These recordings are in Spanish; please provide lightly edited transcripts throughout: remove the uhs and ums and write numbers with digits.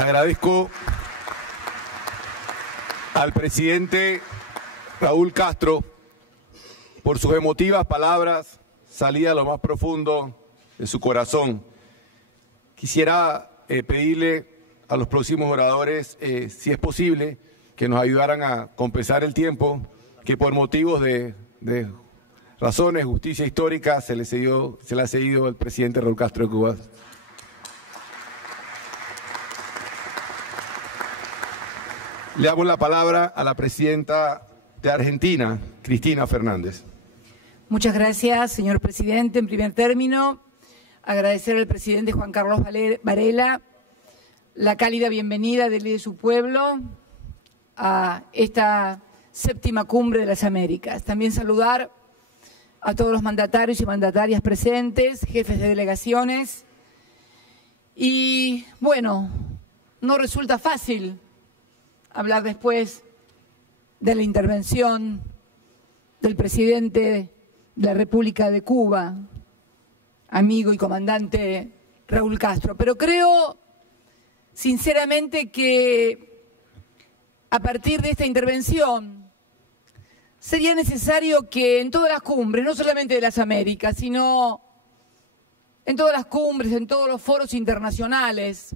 Agradezco al presidente Raúl Castro por sus emotivas palabras, salidas a lo más profundo de su corazón. Quisiera pedirle a los próximos oradores, si es posible, que nos ayudaran a compensar el tiempo que por motivos de razones, justicia histórica, se le ha cedido al presidente Raúl Castro de Cuba. Le damos la palabra a la presidenta de Argentina, Cristina Fernández. Muchas gracias, señor presidente. En primer término, agradecer al presidente Juan Carlos Varela la cálida bienvenida de él y de su pueblo a esta séptima cumbre de las Américas. También saludar a todos los mandatarios y mandatarias presentes, jefes de delegaciones. Y bueno, no resulta fácil hablar después de la intervención del presidente de la República de Cuba, amigo y comandante Raúl Castro. Pero creo sinceramente que a partir de esta intervención sería necesario que en todas las cumbres, no solamente de las Américas, sino en todas las cumbres, en todos los foros internacionales,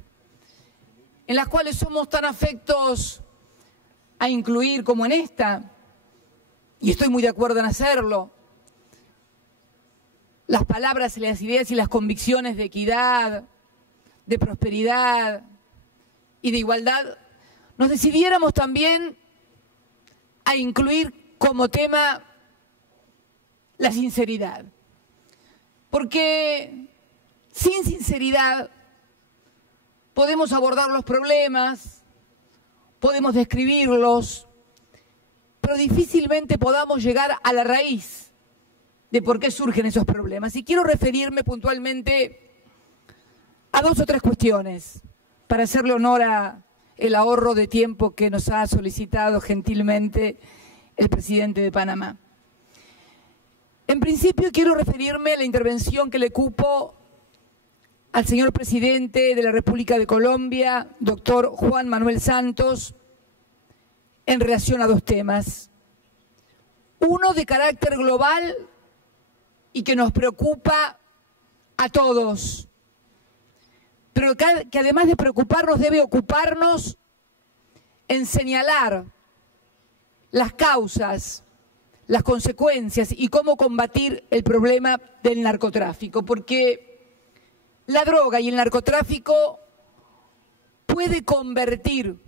en las cuales somos tan afectos a incluir como en esta, y estoy muy de acuerdo en hacerlo, las palabras, las ideas y las convicciones de equidad, de prosperidad y de igualdad, nos decidiéramos también a incluir como tema la sinceridad. Porque sin sinceridad podemos abordar los problemas, podemos describirlos, pero difícilmente podamos llegar a la raíz de por qué surgen esos problemas. Y quiero referirme puntualmente a dos o tres cuestiones para hacerle honor a el ahorro de tiempo que nos ha solicitado gentilmente el presidente de Panamá. En principio quiero referirme a la intervención que le cupo al señor presidente de la República de Colombia, doctor Juan Manuel Santos, en relación a dos temas. Uno de carácter global y que nos preocupa a todos, pero que además de preocuparnos debe ocuparnos en señalar las causas, las consecuencias y cómo combatir el problema del narcotráfico, porque la droga y el narcotráfico puede convertir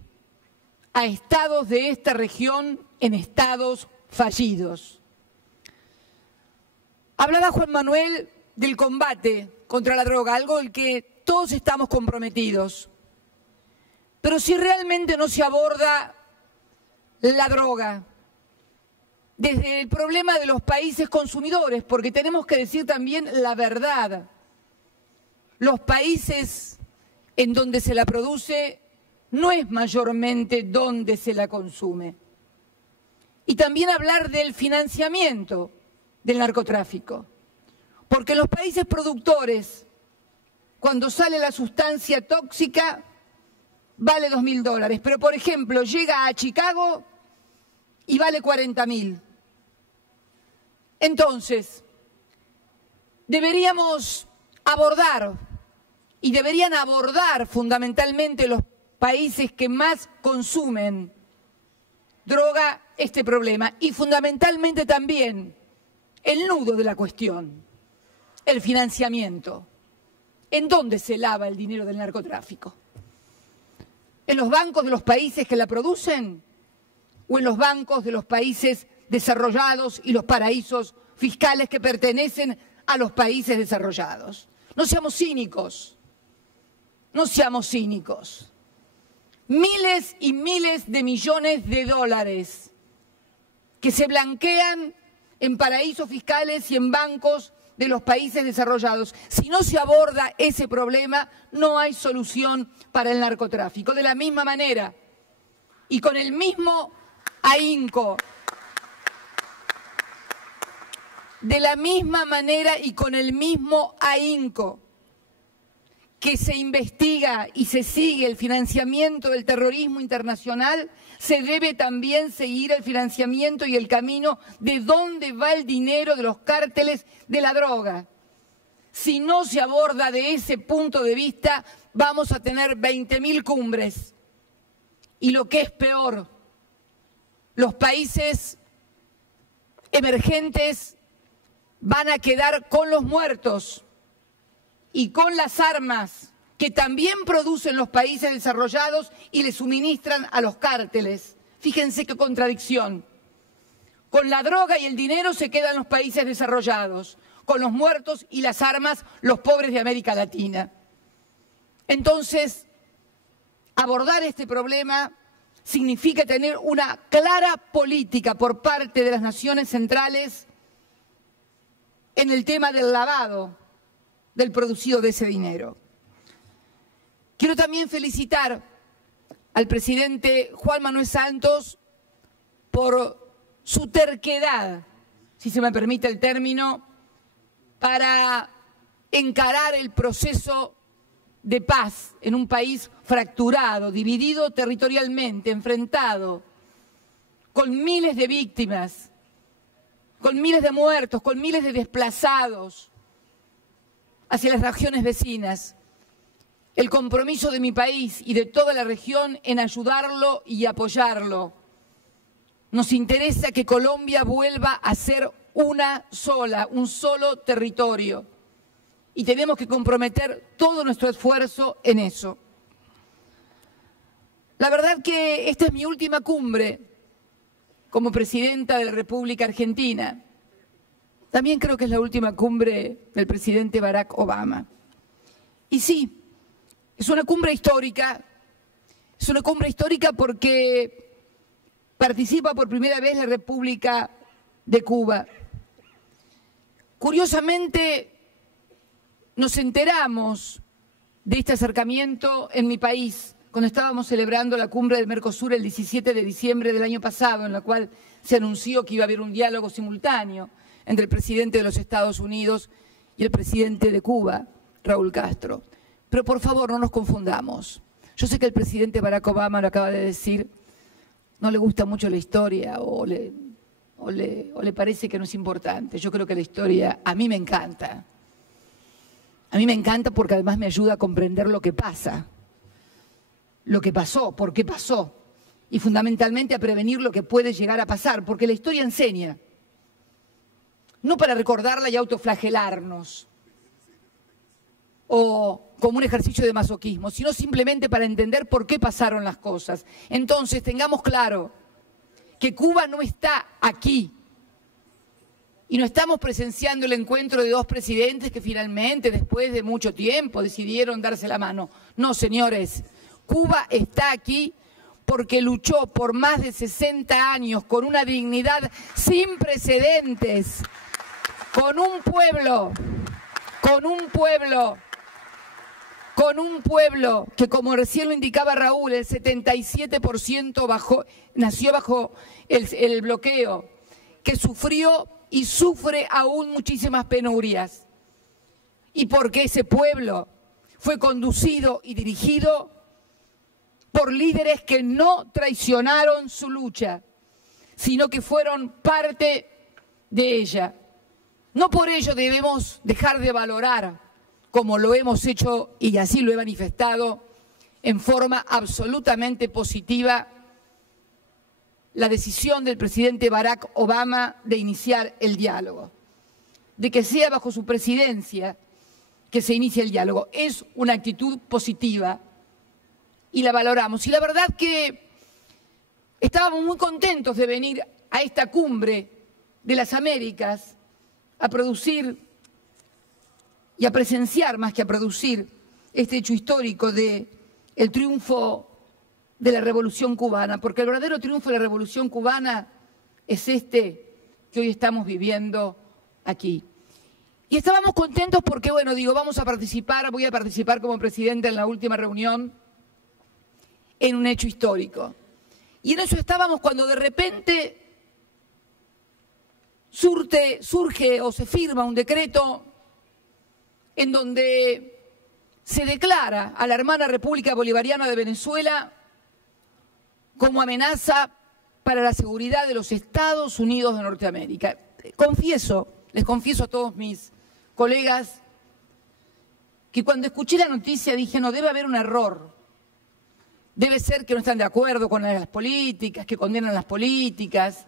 a estados de esta región en estados fallidos. Hablaba Juan Manuel del combate contra la droga, algo en que todos estamos comprometidos. Pero si realmente no se aborda la droga desde el problema de los países consumidores, porque tenemos que decir también la verdad, los países en donde se la produce no es mayormente donde se la consume. Y también hablar del financiamiento del narcotráfico, porque en los países productores, cuando sale la sustancia tóxica, vale $2.000, pero por ejemplo llega a Chicago y vale 40.000. Entonces, deberíamos abordar, y deberían abordar fundamentalmente los países que más consumen droga este problema, y fundamentalmente también el nudo de la cuestión, el financiamiento. ¿En dónde se lava el dinero del narcotráfico? ¿En los bancos de los países que la producen? ¿O en los bancos de los países desarrollados y los paraísos fiscales que pertenecen a los países desarrollados? No seamos cínicos, no seamos cínicos. Miles y miles de millones de dólares que se blanquean en paraísos fiscales y en bancos de los países desarrollados. Si no se aborda ese problema, no hay solución para el narcotráfico. De la misma manera y con el mismo ahínco, que se investiga y se sigue el financiamiento del terrorismo internacional, se debe también seguir el financiamiento y el camino de dónde va el dinero de los cárteles de la droga. Si no se aborda de ese punto de vista, vamos a tener 20.000 cumbres. Y lo que es peor, los países emergentes van a quedar con los muertos y con las armas que también producen los países desarrollados y le suministran a los cárteles. Fíjense qué contradicción. Con la droga y el dinero se quedan los países desarrollados, con los muertos y las armas los pobres de América Latina. Entonces, abordar este problema significa tener una clara política por parte de las naciones centrales en el tema del lavado del producido de ese dinero. Quiero también felicitar al presidente Juan Manuel Santos por su terquedad, si se me permite el término, para encarar el proceso de paz en un país fracturado, dividido territorialmente, enfrentado, con miles de víctimas, con miles de muertos, con miles de desplazados hacia las regiones vecinas. El compromiso de mi país y de toda la región en ayudarlo y apoyarlo. Nos interesa que Colombia vuelva a ser una sola, un solo territorio. Y tenemos que comprometer todo nuestro esfuerzo en eso. La verdad que esta es mi última cumbre como presidenta de la República Argentina. También creo que es la última cumbre del presidente Barack Obama. Y sí, es una cumbre histórica. Es una cumbre histórica porque participa por primera vez la República de Cuba. Curiosamente, nos enteramos de este acercamiento en mi país cuando estábamos celebrando la cumbre del Mercosur el 17 de diciembre del año pasado, en la cual se anunció que iba a haber un diálogo simultáneo entre el presidente de los Estados Unidos y el presidente de Cuba, Raúl Castro. Pero por favor, no nos confundamos. Yo sé que el presidente Barack Obama lo acaba de decir, no le gusta mucho la historia o le parece que no es importante. Yo creo que la historia a mí me encanta. A mí me encanta porque además me ayuda a comprender lo que pasa, lo que pasó, por qué pasó, y fundamentalmente a prevenir lo que puede llegar a pasar, porque la historia enseña, no para recordarla y autoflagelarnos, o como un ejercicio de masoquismo, sino simplemente para entender por qué pasaron las cosas. Entonces, tengamos claro que Cuba no está aquí, y no estamos presenciando el encuentro de dos presidentes que finalmente, después de mucho tiempo, decidieron darse la mano. No, señores, Cuba está aquí porque luchó por más de 60 años con una dignidad sin precedentes, con un pueblo que, como recién lo indicaba Raúl, el 77% nació bajo el bloqueo, que sufrió y sufre aún muchísimas penurias. Y porque ese pueblo fue conducido y dirigido por líderes que no traicionaron su lucha, sino que fueron parte de ella. No por ello debemos dejar de valorar, como lo hemos hecho y así lo he manifestado, en forma absolutamente positiva, la decisión del presidente Barack Obama de iniciar el diálogo, de que sea bajo su presidencia que se inicie el diálogo. Es una actitud positiva y la valoramos. Y la verdad que estábamos muy contentos de venir a esta cumbre de las Américas a producir y a presenciar, más que a producir, este hecho histórico de el triunfo de la Revolución Cubana, porque el verdadero triunfo de la Revolución Cubana es este que hoy estamos viviendo aquí. Y estábamos contentos porque, bueno, digo, voy a participar como presidenta en la última reunión en un hecho histórico. Y en eso estábamos cuando de repente surge o se firma un decreto en donde se declara a la hermana República Bolivariana de Venezuela como amenaza para la seguridad de los Estados Unidos de Norteamérica. Les confieso a todos mis colegas que cuando escuché la noticia dije, no, debe haber un error. Debe ser que no están de acuerdo con las políticas, que condenan las políticas.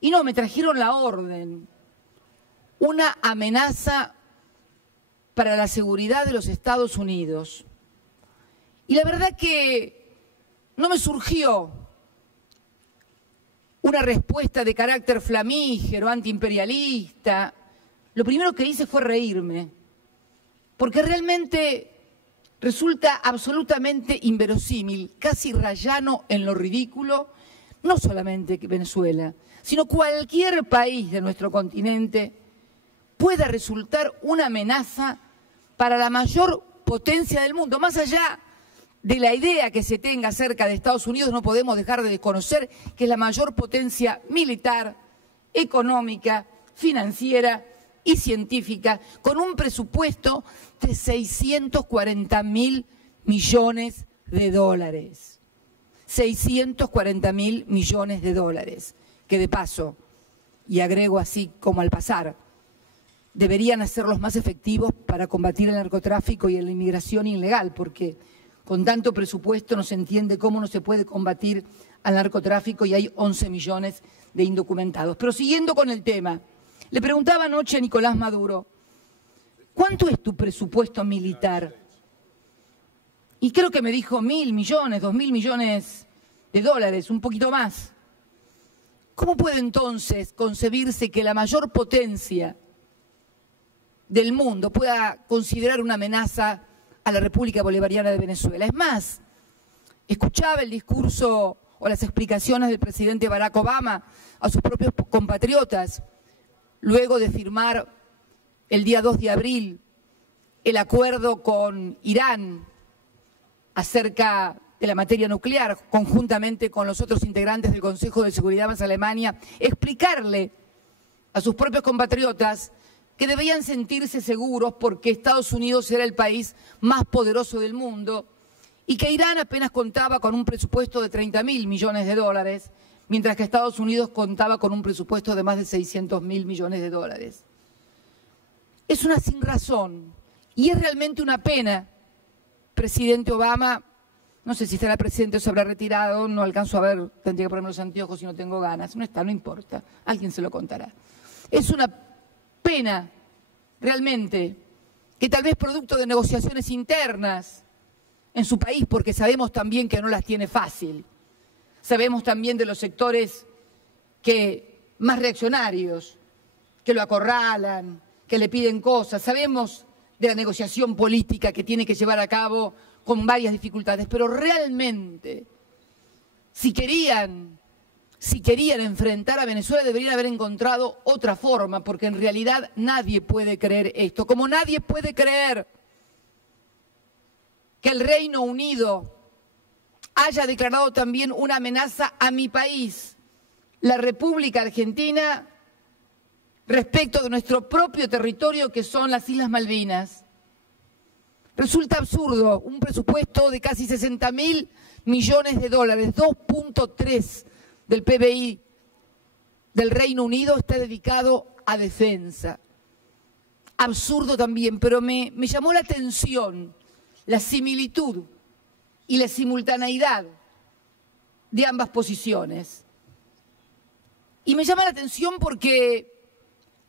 Y no, me trajeron la orden. Una amenaza para la seguridad de los Estados Unidos. Y la verdad que no me surgió una respuesta de carácter flamígero, antiimperialista. Lo primero que hice fue reírme, porque realmente resulta absolutamente inverosímil, casi rayano en lo ridículo, no solamente Venezuela, sino cualquier país de nuestro continente pueda resultar una amenaza para la mayor potencia del mundo. Más allá de la idea que se tenga acerca de Estados Unidos, no podemos dejar de desconocer que es la mayor potencia militar, económica, financiera y científica, con un presupuesto de 640.000 millones de dólares. 640.000 millones de dólares, que de paso, y agrego así como al pasar, deberían hacerlos más efectivos para combatir el narcotráfico y la inmigración ilegal, porque con tanto presupuesto no se entiende cómo no se puede combatir al narcotráfico y hay 11 millones de indocumentados. Pero siguiendo con el tema, le preguntaba anoche a Nicolás Maduro, ¿cuánto es tu presupuesto militar? Y creo que me dijo 1.000 millones, 2.000 millones de dólares, un poquito más. ¿Cómo puede entonces concebirse que la mayor potencia del mundo pueda considerar una amenaza a la República Bolivariana de Venezuela? Es más, escuchaba el discurso o las explicaciones del presidente Barack Obama a sus propios compatriotas luego de firmar el día 2 de abril el acuerdo con Irán acerca de la materia nuclear, conjuntamente con los otros integrantes del Consejo de Seguridad más Alemania, explicarle a sus propios compatriotas que debían sentirse seguros porque Estados Unidos era el país más poderoso del mundo y que Irán apenas contaba con un presupuesto de 30.000 millones de dólares, mientras que Estados Unidos contaba con un presupuesto de más de 600.000 millones de dólares. Es una sinrazón y es realmente una pena. Presidente Obama, no sé si estará presidente o se habrá retirado, no alcanzo a ver, tendría que ponerme los anteojos si no tengo ganas. No está, no importa, alguien se lo contará. Es una pena, realmente, que tal vez producto de negociaciones internas en su país, porque sabemos también que no las tiene fácil, sabemos también de los sectores más reaccionarios, que lo acorralan, que le piden cosas, sabemos de la negociación política que tiene que llevar a cabo con varias dificultades, pero realmente, si querían enfrentar a Venezuela, deberían haber encontrado otra forma, porque en realidad nadie puede creer esto. Como nadie puede creer que el Reino Unido haya declarado también una amenaza a mi país, la República Argentina, respecto de nuestro propio territorio, que son las Islas Malvinas. Resulta absurdo, un presupuesto de casi 60.000 millones de dólares, 2.3 del PBI del Reino Unido está dedicado a defensa. Absurdo también, pero me llamó la atención la similitud y la simultaneidad de ambas posiciones. Y me llama la atención porque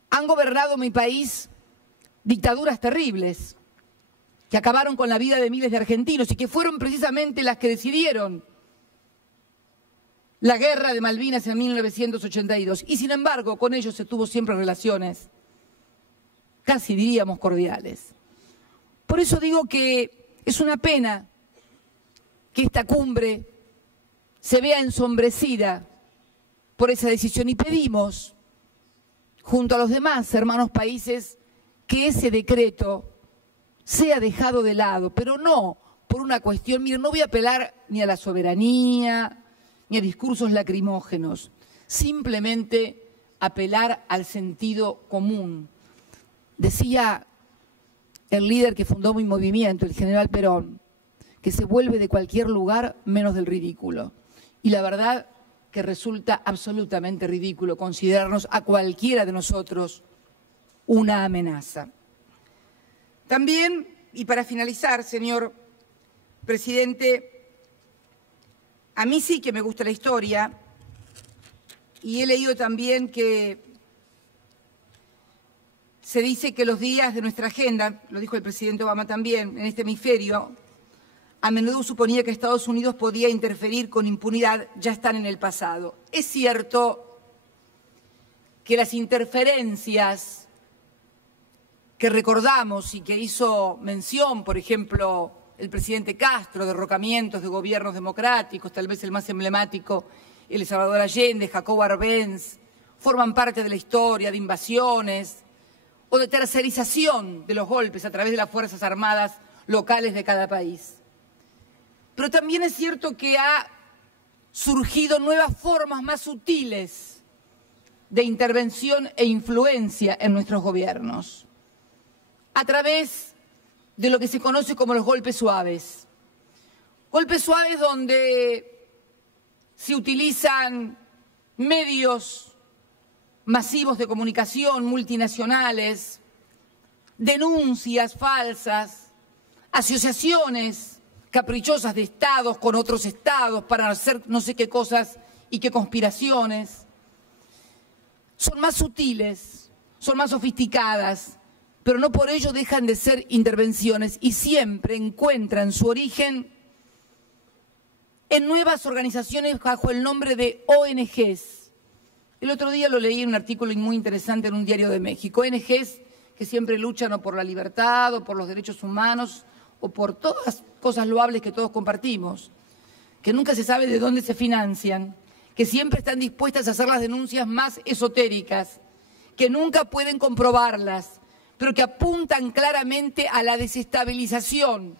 han gobernado mi país dictaduras terribles que acabaron con la vida de miles de argentinos y que fueron precisamente las que decidieron la guerra de Malvinas en 1982. Y sin embargo, con ellos se tuvo siempre relaciones, casi diríamos cordiales. Por eso digo que es una pena que esta cumbre se vea ensombrecida por esa decisión y pedimos, junto a los demás hermanos países, que ese decreto sea dejado de lado, pero no por una cuestión, miren, no voy a apelar ni a la soberanía, ni a discursos lacrimógenos, simplemente apelar al sentido común. Decía el líder que fundó mi movimiento, el general Perón, que se vuelve de cualquier lugar menos del ridículo. Y la verdad que resulta absolutamente ridículo considerarnos a cualquiera de nosotros una amenaza. También, y para finalizar, señor presidente, a mí sí que me gusta la historia y he leído también que se dice que los días de nuestra agenda, lo dijo el presidente Obama también, en este hemisferio, a menudo suponía que Estados Unidos podía interferir con impunidad, ya están en el pasado. Es cierto que las interferencias que recordamos y que hizo mención, por ejemplo, el presidente Castro, derrocamientos de gobiernos democráticos, tal vez el más emblemático, el Salvador Allende, Jacobo Arbenz, forman parte de la historia de invasiones o de tercerización de los golpes a través de las Fuerzas Armadas locales de cada país. Pero también es cierto que ha surgido nuevas formas más sutiles de intervención e influencia en nuestros gobiernos, a través de lo que se conoce como los golpes suaves. Golpes suaves donde se utilizan medios masivos de comunicación multinacionales, denuncias falsas, asociaciones caprichosas de estados con otros estados para hacer no sé qué cosas y qué conspiraciones. Son más sutiles, son más sofisticadas, pero no por ello dejan de ser intervenciones y siempre encuentran su origen en nuevas organizaciones bajo el nombre de ONGs. El otro día lo leí en un artículo muy interesante en un diario de México. ONGs que siempre luchan o por la libertad o por los derechos humanos o por todas las cosas loables que todos compartimos, que nunca se sabe de dónde se financian, que siempre están dispuestas a hacer las denuncias más esotéricas, que nunca pueden comprobarlas, pero que apuntan claramente a la desestabilización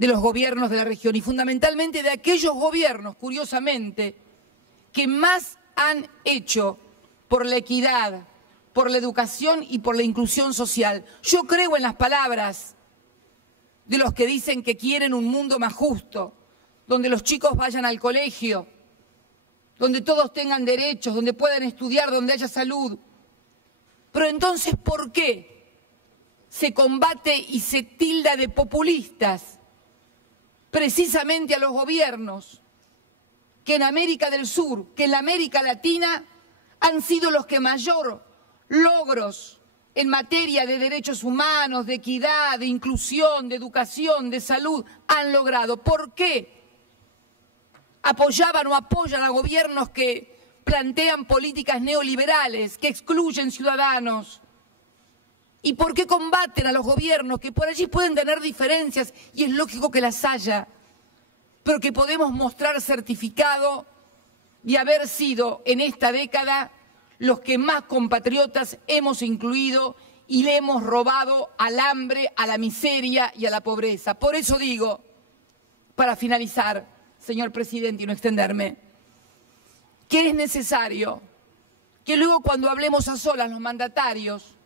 de los gobiernos de la región y fundamentalmente de aquellos gobiernos, curiosamente, que más han hecho por la equidad, por la educación y por la inclusión social. Yo creo en las palabras de los que dicen que quieren un mundo más justo, donde los chicos vayan al colegio, donde todos tengan derechos, donde puedan estudiar, donde haya salud. Pero entonces, ¿por qué se combate y se tilda de populistas precisamente a los gobiernos que en América del Sur, que en la América Latina han sido los que mayor logros en materia de derechos humanos, de equidad, de inclusión, de educación, de salud han logrado? ¿Por qué apoyaban o apoyan a gobiernos que plantean políticas neoliberales, que excluyen ciudadanos? ¿Y por qué combaten a los gobiernos que por allí pueden tener diferencias, y es lógico que las haya, pero que podemos mostrar certificado de haber sido en esta década los que más compatriotas hemos incluido y le hemos robado al hambre, a la miseria y a la pobreza? Por eso digo, para finalizar, señor presidente, y no extenderme, que es necesario que luego cuando hablemos a solas los mandatarios,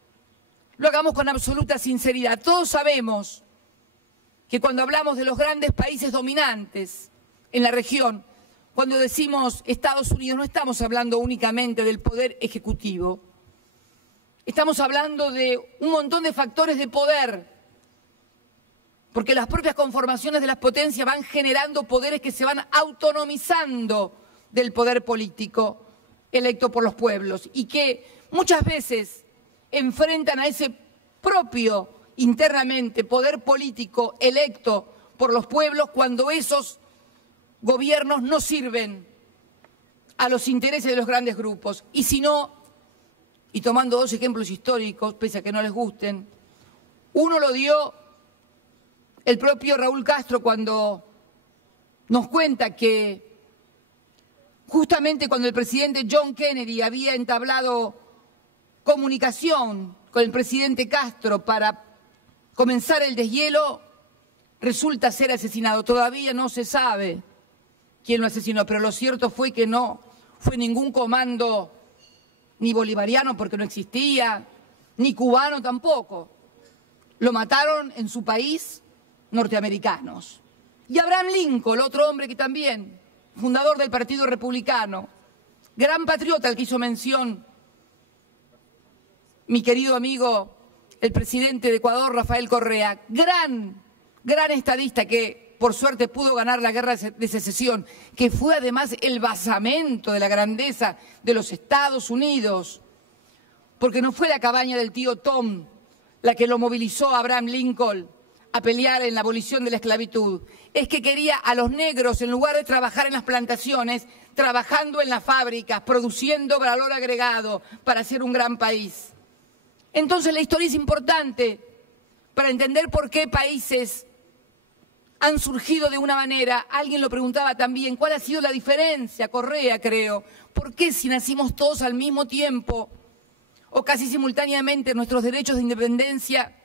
lo hagamos con absoluta sinceridad. Todos sabemos que cuando hablamos de los grandes países dominantes en la región, cuando decimos Estados Unidos, no estamos hablando únicamente del poder ejecutivo. Estamos hablando de un montón de factores de poder, porque las propias conformaciones de las potencias van generando poderes que se van autonomizando del poder político electo por los pueblos y que muchas veces enfrentan a ese propio internamente poder político electo por los pueblos cuando esos gobiernos no sirven a los intereses de los grandes grupos. Y si no, y tomando dos ejemplos históricos, pese a que no les gusten, uno lo dio el propio Raúl Castro cuando nos cuenta que justamente cuando el presidente John Kennedy había entablado comunicación con el presidente Castro para comenzar el deshielo, resulta ser asesinado. Todavía no se sabe quién lo asesinó, pero lo cierto fue que no fue ningún comando ni bolivariano porque no existía, ni cubano tampoco. Lo mataron en su país norteamericanos. Y Abraham Lincoln, otro hombre que también, fundador del Partido Republicano, gran patriota al que hizo mención mi querido amigo, el presidente de Ecuador, Rafael Correa, gran estadista que por suerte pudo ganar la guerra de secesión, que fue además el basamento de la grandeza de los Estados Unidos, porque no fue la cabaña del tío Tom la que lo movilizó a Abraham Lincoln a pelear en la abolición de la esclavitud, es que quería a los negros, en lugar de trabajar en las plantaciones, trabajando en las fábricas, produciendo valor agregado para hacer un gran país. Entonces la historia es importante para entender por qué países han surgido de una manera. Alguien lo preguntaba también, ¿cuál ha sido la diferencia? Correa, creo. ¿Por qué si nacimos todos al mismo tiempo o casi simultáneamente nuestros derechos de independencia,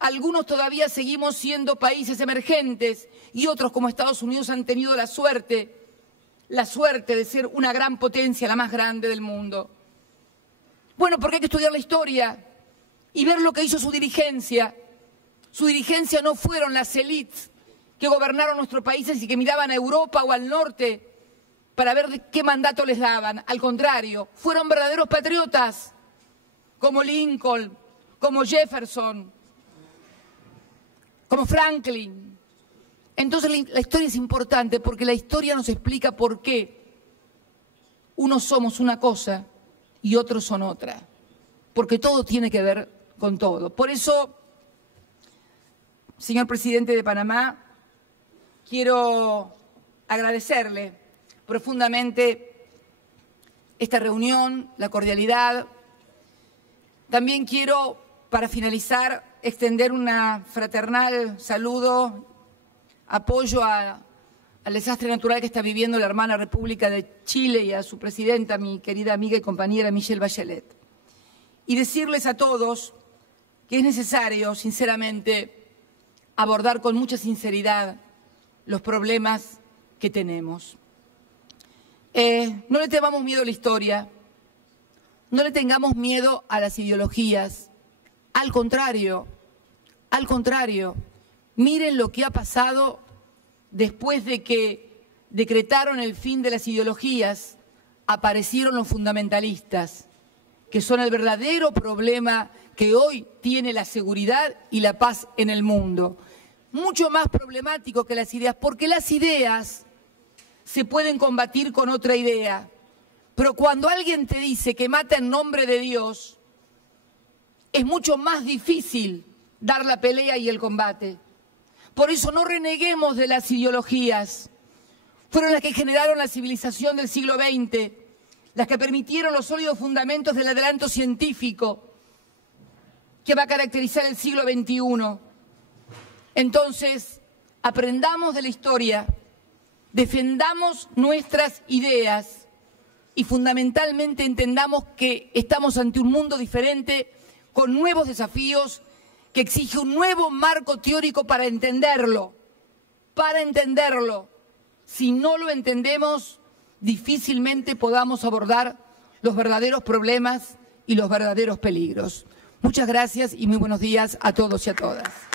algunos todavía seguimos siendo países emergentes y otros como Estados Unidos han tenido la suerte de ser una gran potencia, la más grande del mundo? Bueno, porque hay que estudiar la historia y ver lo que hizo su dirigencia. Su dirigencia no fueron las élites que gobernaron nuestros países y que miraban a Europa o al norte para ver qué mandato les daban. Al contrario, fueron verdaderos patriotas, como Lincoln, como Jefferson, como Franklin. Entonces la historia es importante porque la historia nos explica por qué unos somos una cosa y otros son otra, porque todo tiene que ver con todo. Por eso, señor presidente de Panamá, quiero agradecerle profundamente esta reunión, la cordialidad. También quiero, para finalizar, extender una fraternal saludo, apoyo al desastre natural que está viviendo la hermana República de Chile y a su presidenta, mi querida amiga y compañera Michelle Bachelet. Y decirles a todos que es necesario, sinceramente, abordar con mucha sinceridad los problemas que tenemos. No le tengamos miedo a la historia, no le tengamos miedo a las ideologías. Al contrario, miren lo que ha pasado después de que decretaron el fin de las ideologías, aparecieron los fundamentalistas, que son el verdadero problema que hoy tiene la seguridad y la paz en el mundo. Mucho más problemático que las ideas, porque las ideas se pueden combatir con otra idea, pero cuando alguien te dice que mata en nombre de Dios, es mucho más difícil dar la pelea y el combate. Por eso no reneguemos de las ideologías. Fueron las que generaron la civilización del siglo XX, las que permitieron los sólidos fundamentos del adelanto científico que va a caracterizar el siglo XXI. Entonces, aprendamos de la historia, defendamos nuestras ideas y fundamentalmente entendamos que estamos ante un mundo diferente, con nuevos desafíos, que exige un nuevo marco teórico para entenderlo. Si no lo entendemos, difícilmente podamos abordar los verdaderos problemas y los verdaderos peligros. Muchas gracias y muy buenos días a todos y a todas.